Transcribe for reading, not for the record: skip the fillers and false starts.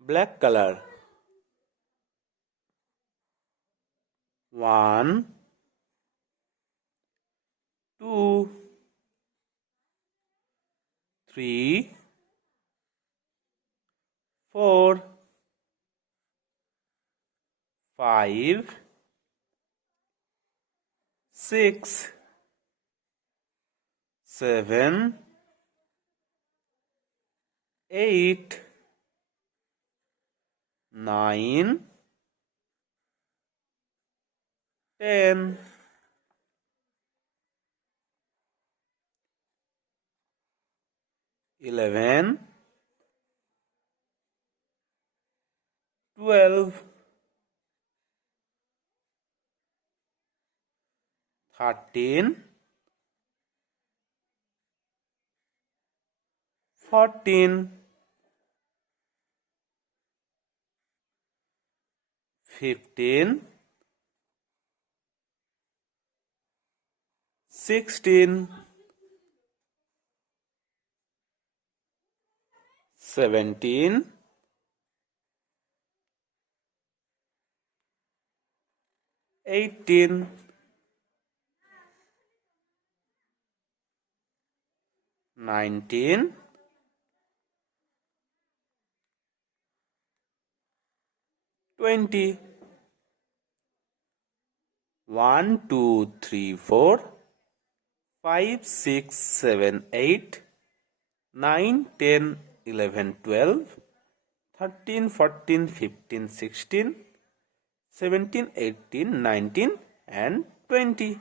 black color. 1, 2, 3, 4, 5, 6, 7, 8, 9, 10, 11, 12, 13, 14, 15, 16, 17, 18, 19, 20. 1, 2, 3, 4, 5, 6, 7, 8, 9, 10, 11, 12, 13, 14, 15, 16, 17, 18, 19 and 20.